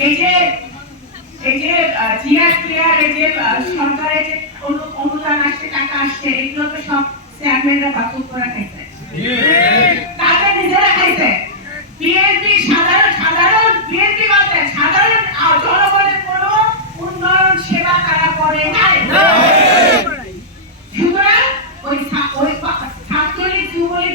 এই যে সরকারের যে টাকা আসছে এগুলো সব চেয়ারম্যানরা বাতিল করে খাইছে। তাদের নিজেরা বিএনপি সাধারণ সাধারণ বিএনপি বলতে সাধারণ আহ, জনগণের কোনো উন্নয়ন সেবা তারা করে নাই সুতরাং ওই ছা- ওই পা- ছাত্রলীগ যুবলীগ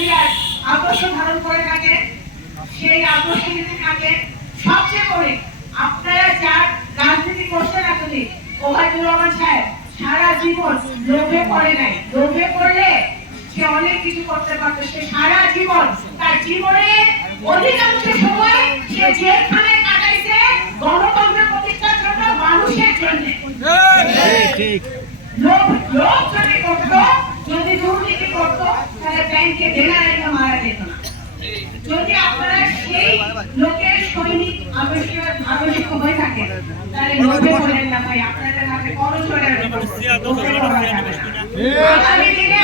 খালেদা আদর্শ ধারণ করে থাকে সেই আদর্শ যদি থাকে সবচেয়ে করে আপনারা যার রাজনীতি করছেন এতদিন ওবায়দুর রহমান সাহেব সারা জীবন লোভে পড়ে নাই। লোভে পড়লে সে অনেক কিছু করতে পারতো। সে সারা জীবন তার জীবনের অধিকাংশ সময় সে জেলখানে কাটাইছে গণতন্ত্র প্রতিষ্ঠার জন্য মানুষের জন্য। লোক লোক যদি করতো করতো তাহলে ব্যাংকে দেনা মারা যেত না। যদি আপনারা সেই লোকের সৈনিক আবশ্যক আবশ্যক হয়ে থাকে তাহলে লোভে বলেন না ভাই আপনাদের হাতে বড় চলে আগামী দিনে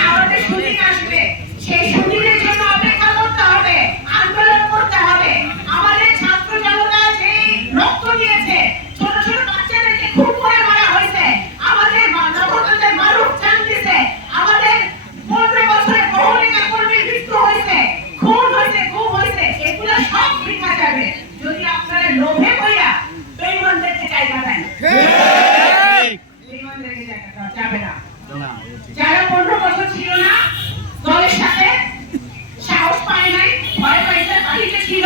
যাবে না। যারা পনেরো বছর ছিল না দলের সাথে সাহস পায় নাই ভয় পাইতে বাড়িতে ছিল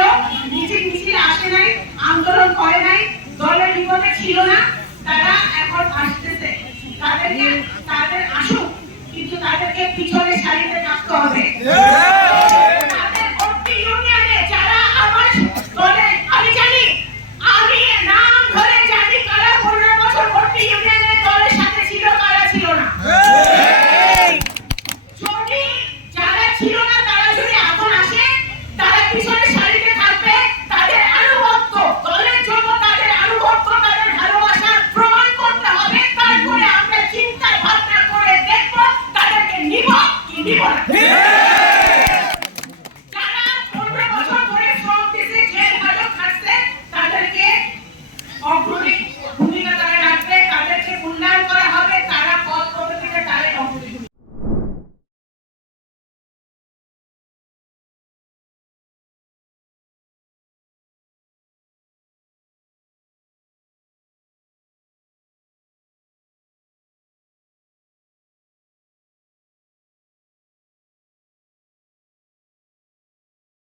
মিছিল মিছিল আসে নাই আন্দোলন করে নাই দলের বিপদে ছিল না তারা এখন আসতেছে। তাদেরকে তাদের আসুক কিন্তু তাদেরকে পিছনে সারিতে থাকতে হবে। ছিল না তারা যদি এখন আসে তারা পিছনে সারিতে থাকবে, তাদের আনুগত্য, দলের জন্য তাদের আনুগত্য, তাদের ভালোবাসার প্রমাণ করতে হবে। তারপরে আমরা চিন্তা ভাবনা করে দেখব তাদেরকে নিব কি নিব না।